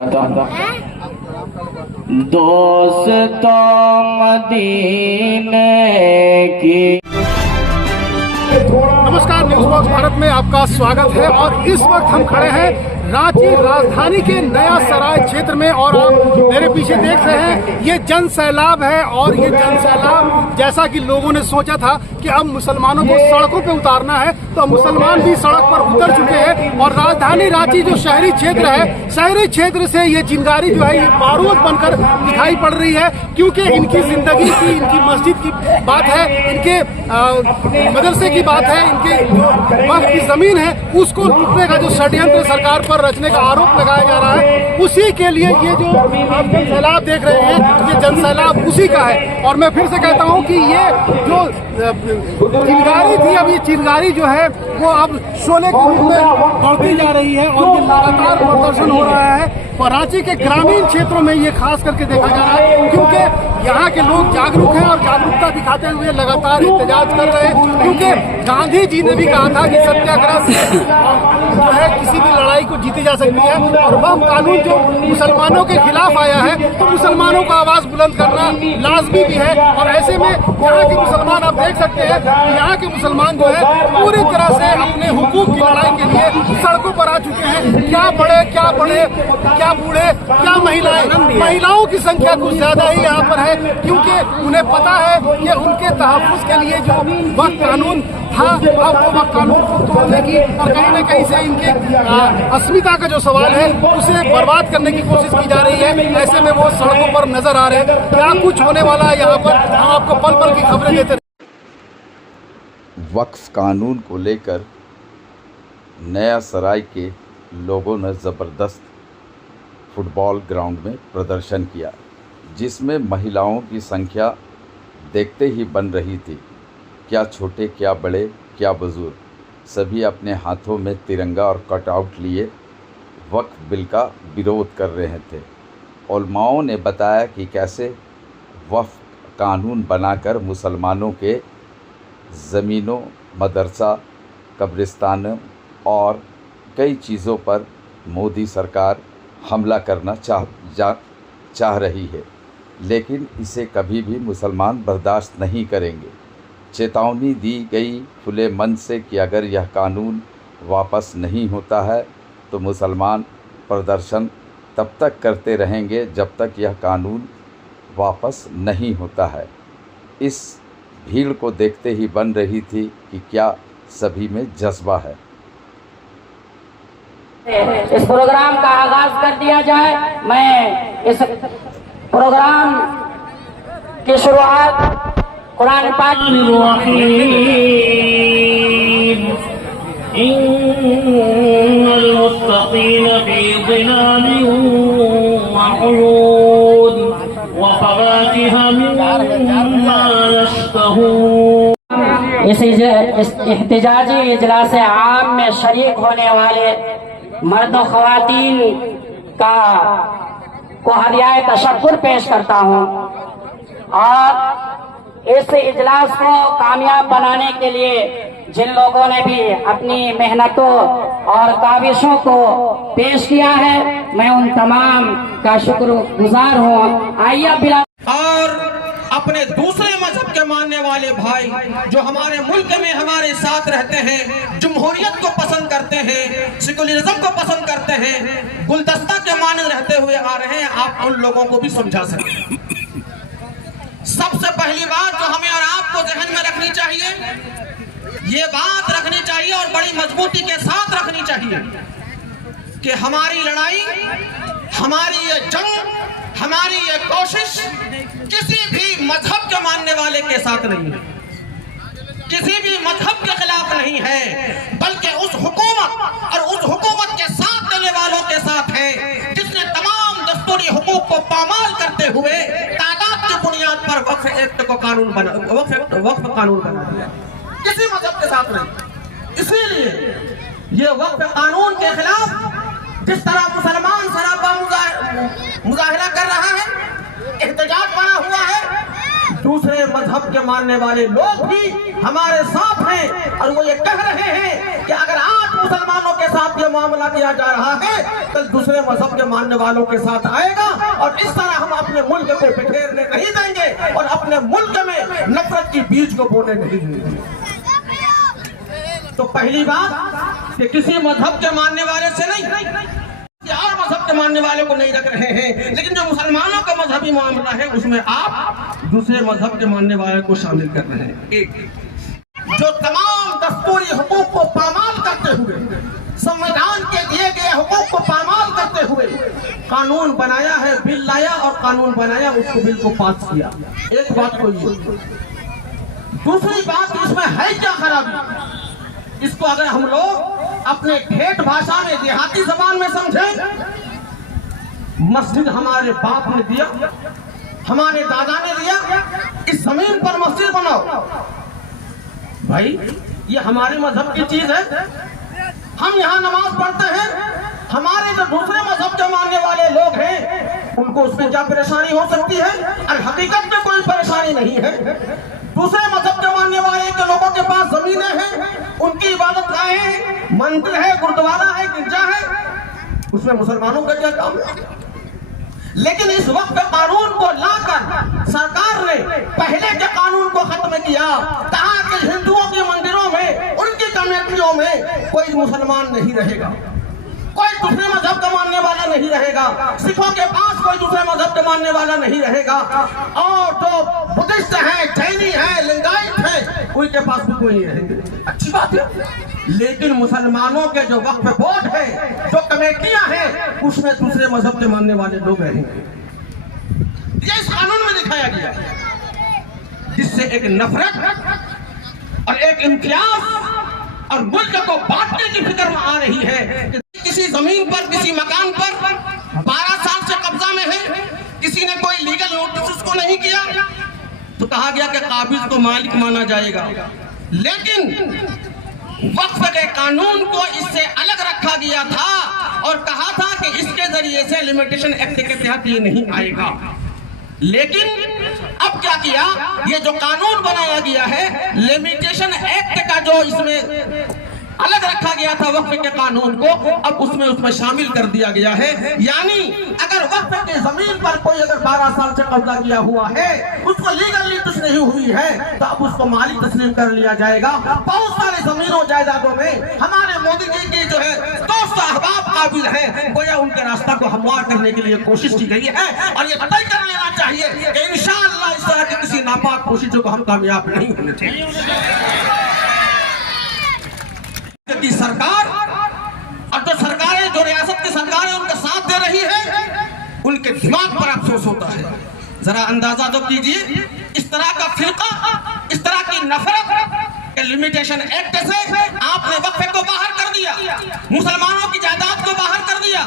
दोस्तों मदीने की। नमस्कार, न्यूज बॉक्स भारत में आपका स्वागत है। और इस वक्त हम खड़े हैं रांची राजधानी के नया सराय क्षेत्र में और आप मेरे पीछे देख रहे हैं ये जन सैलाब है। और ये जन सैलाब जैसा कि लोगों ने सोचा था कि अब मुसलमानों को सड़कों पे उतारना है, तो मुसलमान भी सड़क पर उतर चुके हैं। और राजधानी रांची जो शहरी क्षेत्र है, शहरी क्षेत्र से ये चिंगारी जो है ये बारूद बनकर दिखाई पड़ रही है, क्योंकि इनकी जिंदगी की, इनकी मस्जिद की बात है, इनके मदरसे की बात है, इनके जो वक्त की जमीन है उसको लूटने का जो षड्यंत्र सरकार पर रचने का आरोप लगाया जा रहा है, उसी के लिए ये जो आप जन सैलाब देख रहे हैं, ये जन सैलाब उसी का है। और मैं फिर से कहता हूँ कि ये जो चिंगारी थी, अब ये चिंगारी जो है वो अब शोले के रूप में बढ़ती जा रही है और ये लगातार प्रदर्शन हो रहा है। और रांची के ग्रामीण क्षेत्रों में ये खास करके देखा जा रहा है, क्योंकि यहाँ के लोग जागरूक हैं और जागरूकता दिखाते हुए लगातार एहतजाज कर रहे हैं। क्योंकि गांधी जी ने भी कहा था कि सत्याग्रह से जो है किसी भी लड़ाई को जीती जा सकती है। और वह कानून जो मुसलमानों के खिलाफ आया है, तो मुसलमानों का आवाज बुलंद करना लाजमी भी है। और ऐसे में यहाँ के मुसलमान आप देख सकते हैं, यहाँ के मुसलमान जो है पूरी तरह से अपने हुकूक की लड़ाई के लिए सड़कों पर आ चुके हैं। क्या बड़े, क्या बूढ़े, क्या महिलाओं की संख्या कुछ ज्यादा ही यहाँ पर है, क्योंकि उन्हें पता है कि उनके तहफ्फुज़ के लिए जो वक्त कानून था, अब वो वक्त कानून को तोड़ने की और कहीं न कहीं से इनके अस्मिता का जो सवाल है उसे बर्बाद करने की कोशिश की जा रही है। ऐसे में वो सड़कों पर नजर आ रहे हैं। क्या कुछ होने वाला है यहाँ पर, हम आपको पल पल की खबरें देते हैं। वक्फ कानून को लेकर नया सराय के लोगों ने ज़बरदस्त फुटबॉल ग्राउंड में प्रदर्शन किया, जिसमें महिलाओं की संख्या देखते ही बन रही थी। क्या छोटे, क्या बड़े, क्या बुजुर्ग, सभी अपने हाथों में तिरंगा और कटआउट लिए वक्फ बिल का विरोध कर रहे थे। उलमाओं ने बताया कि कैसे वक्फ कानून बनाकर मुसलमानों के ज़मीनों, मदरसा, कब्रिस्तानों और कई चीज़ों पर मोदी सरकार हमला करना चाह रही है, लेकिन इसे कभी भी मुसलमान बर्दाश्त नहीं करेंगे। चेतावनी दी गई खुले मन से कि अगर यह कानून वापस नहीं होता है तो मुसलमान प्रदर्शन तब तक करते रहेंगे जब तक यह कानून वापस नहीं होता है। इस भीड़ को देखते ही बन रही थी कि क्या सभी में जज्बा है। इस प्रोग्राम का आगाज कर दिया जाए। मैं इस प्रोग्राम की शुरुआत कुरान पाक इस एहतिजाजी इजलास आम में शरीक होने वाले मर्दों ख़वातीन को हदियाए तशक्कुर पेश करता हूँ। और इस इजलास को कामयाब बनाने के लिए जिन लोगों ने भी अपनी मेहनतों और काविशों को पेश किया है, मैं उन तमाम का शुक्रगुजार हूँ। आइए बिला और अपने दूसरे मजहब के मानने वाले भाई जो हमारे मुल्क में हमारे साथ रहते हैं, जमहूरियत को पसंद करते हैं, सेकुलरिज्म को पसंद करते हैं, गुलदस्ता के माने रहते हुए आ रहे हैं, आप उन लोगों को भी समझा सकें। सबसे पहली बात जो हमें और आपको ज़हन में रखनी चाहिए, ये बात रखनी चाहिए और बड़ी मजबूती के साथ रखनी चाहिए कि हमारी लड़ाई, हमारी ये जंग, हमारी ये कोशिश किसी भी मजहब के मानने वाले के साथ नहीं है, किसी भी मजहब के खिलाफ नहीं है, बल्कि उस हुकूमत और उस हुकूमत के साथ देने वालों के साथ है जिसने तमाम दस्तूरी हुकूक को पामाल करते हुए तादाद की बुनियाद पर वक्फ एक्ट को कानून वक्फ कानून बना दिया। किसी मजहब के साथ नहीं। इसीलिए ये वक्फ कानून के खिलाफ जिस तरह मुसलमान सरापा मुजाहिरा कर रहा है, एहतजाज बना हुआ है, दूसरे मजहब के मानने वाले लोग भी हमारे साथ हैं और वो ये कह रहे हैं कि अगर आज मुसलमानों के साथ ये मामला किया जा रहा है, कल दूसरे मजहब के मानने वालों के साथ आएगा और इस तरह हम अपने मुल्क को बिखेरने नहीं देंगे और अपने मुल्क में नफरत की बीज को बोने नहीं देंगे। तो पहली बात कि किसी मजहब के मानने वाले से नहीं, और मजहब के मानने वाले को नहीं रख रहे हैं, लेकिन जो मुसलमानों का मजहबी मामला है उसमें आप दूसरे मजहब के मानने वाले को शामिल कर रहे हैं। एक जो तमाम दस्तूरी हुकूक को पामाल करते हुए, संविधान के दिए गए हुकूक को पामाल करते हुए कानून बनाया है, बिल लाया और कानून बनाया, उसको बिल को पास किया। एक बात तो ये। दूसरी बात, इसमें है क्या खराबी? इसको अगर हम लोग अपने ठेठ भाषा में, देहाती जबान में समझें, मस्जिद हमारे बाप ने दिया, हमारे दादा ने दिया, इस जमीन पर मस्जिद बनाओ। भाई ये हमारे मजहब की चीज है, हम यहाँ नमाज पढ़ते हैं, हमारे जो दूसरे मजहब के मानने वाले लोग हैं उनको उसमें क्या परेशानी हो सकती है? और हकीकत में कोई परेशानी नहीं है। दूसरे मजहब के मानने वाले के लोगों के पास जमीनें हैं, उनकी इबादत गाहें हैं, मंदिर है, गुरुद्वारा है, गिरजा है, उसमें मुसलमानों का क्या काम है? लेकिन इस वक्त कानून को लाकर सरकार ने पहले के कानून को खत्म किया, कहा कि हिंदुओं के मंदिरों में, उनकी कमेटियों में कोई मुसलमान नहीं रहेगा, कोई दूसरे मजहब का मानने वाला नहीं रहेगा, सिखों के पास कोई दूसरे मजहब का मानने वाला नहीं रहेगा, और जो बुद्धिस्ट है, जैनी है, लिंगायत है, उनके पास भी कोई नहीं रहेंगे। अच्छी बात है। लेकिन मुसलमानों के जो वक्फ बोर्ड है, जो कमेटियां हैं, उसमें दूसरे मजहब के मानने वाले लोग रहेंगे। ये इस कानून में दिखाया गया, जिससे एक नफरत और एक इम्तियाज और मुल्क को बांटने की फिक्र में आ रही है। किसी जमीन पर, किसी मकान पर 12 साल से कब्जा में है, किसी ने कोई लीगल नोटिस उसको नहीं किया, तो कहा गया कि काबिज को मालिक माना जाएगा। लेकिन वक्फ के कानून को इससे अलग रखा गया था और कहा था कि इसके जरिए से लिमिटेशन एक्ट के तहत ये नहीं आएगा। लेकिन अब क्या किया, ये जो कानून बनाया गया है, लिमिटेशन एक्ट का जो इसमें अलग रखा गया था वक्फ के कानून को, अब उसमें शामिल कर दिया गया है। यानी अगर वक्फ के जमीन पर कोई अगर 12 साल से कब्जा किया हुआ है, उसको लीगली कुछ नहीं हुई है, तो अब उसको मालिक तस्लीम कर लिया जाएगा। बहुत सारे जमीनों जायदादों में हमारे मोदी जी की जो है दोस्त अहबाब काबिल है, गोया उनके रास्ता को हमवार करने के लिए कोशिश की गई है। और ये तय कर लेना चाहिए कि इंशाअल्लाह इस तरह की किसी नापाक कोशिशों को हम कामयाब नहीं होने चाहिए। की सरकार और जो सरकारें, जो रियासत की सरकारें उनका साथ दे रही है, उनके दिमाग पर अफसोस होता है। जरा अंदाजा तो कीजिए, इस तरह का फिरका, इस तरह की नफरत के लिमिटेशन एक्ट से आपने वक्फ को बाहर कर दिया, मुसलमानों की जायदाद को बाहर कर दिया।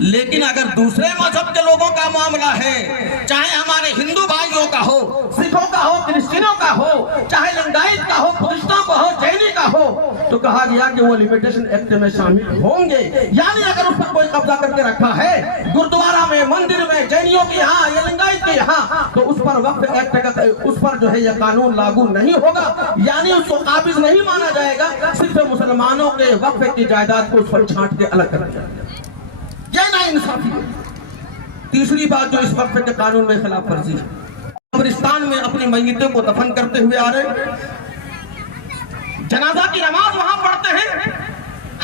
लेकिन अगर दूसरे मजहब के लोगों का मामला है, चाहे हमारे हिंदू भाइयों का हो, सिखों का हो, क्रिश्चियनों का हो, चाहे लिंगायत का हो, बुद्धिस्टों का हो, जैनी का हो, तो कहा गया कि वो लिमिटेशन एक्ट में शामिल होंगे। यानी अगर उस पर कोई कब्जा करके रखा है, गुरुद्वारा में, मंदिर में, जैनियों के यहाँ या लिंगायत के यहाँ, तो उस पर वक्फ एक्ट का, उस पर जो है यह कानून लागू नहीं होगा। यानी उसको काबिज नहीं माना जाएगा, सिर्फ मुसलमानों के वक्फ की जायदाद को उस पर छांट के अलग कर दिया जाएगा। यह ना इंसाफी है। तीसरी बात जो इस वक्फ के कानून में खिलाफ वर्जी है, कब्रिस्तान में अपनी मैयतों को दफन करते हुए आ रहे, जनाजा की नमाज वहां पढ़ते हैं,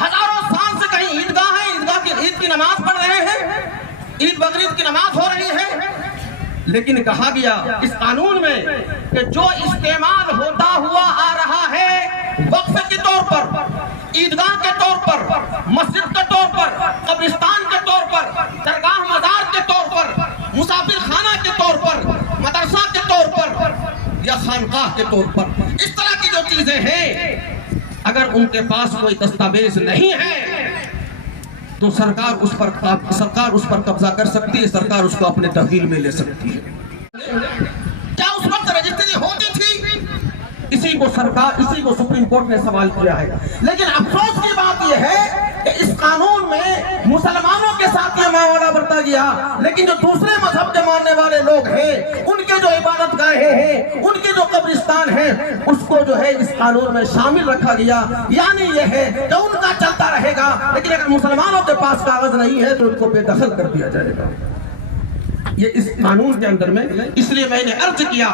हजारों साल से कहीं ईदगाह है, ईदगाह की ईद की नमाज पढ़ रहे हैं, ईद बकरीद की नमाज हो रही है। लेकिन कहा गया इस कानून में कि जो इस्तेमाल होता हुआ आ रहा है वक्फ के तौर पर, ईदगाह के तौर पर, मस्जिद के तौर पर, कब्रिस्तान के तौर पर, दरगाह मजार के तौर पर, मुसाफिर खाना के तौर पर, मदरसा के तौर पर या खानकाह के तौर पर, इस तरह की जो चीजें हैं, अगर उनके पास कोई दस्तावेज नहीं है तो सरकार उस पर कब्जा कर सकती है, सरकार उसको अपने तहवील में ले सकती है। क्या उस वक्त रजिस्ट्री होती थी? इसी को सुप्रीम कोर्ट ने सवाल किया है। लेकिन अफसोस की बात यह है कि इस कानून में मुसलमानों के साथ यह मामला बरता गया, लेकिन जो दूसरे मजहब के मानने वाले लोग हैं उनके उनके जो इबादत गाहें हैं, उनके जो कब्रिस्तान हैं, उसको जो है इस कानून में शामिल रखा गया। यानी यह है कि उनका चलता रहेगा, लेकिन अगर मुसलमानों के पास कागज नहीं है तो उनको बेदखल कर दिया जाएगा। ये इस कानून के अंदर में, इसलिए मैंने अर्ज किया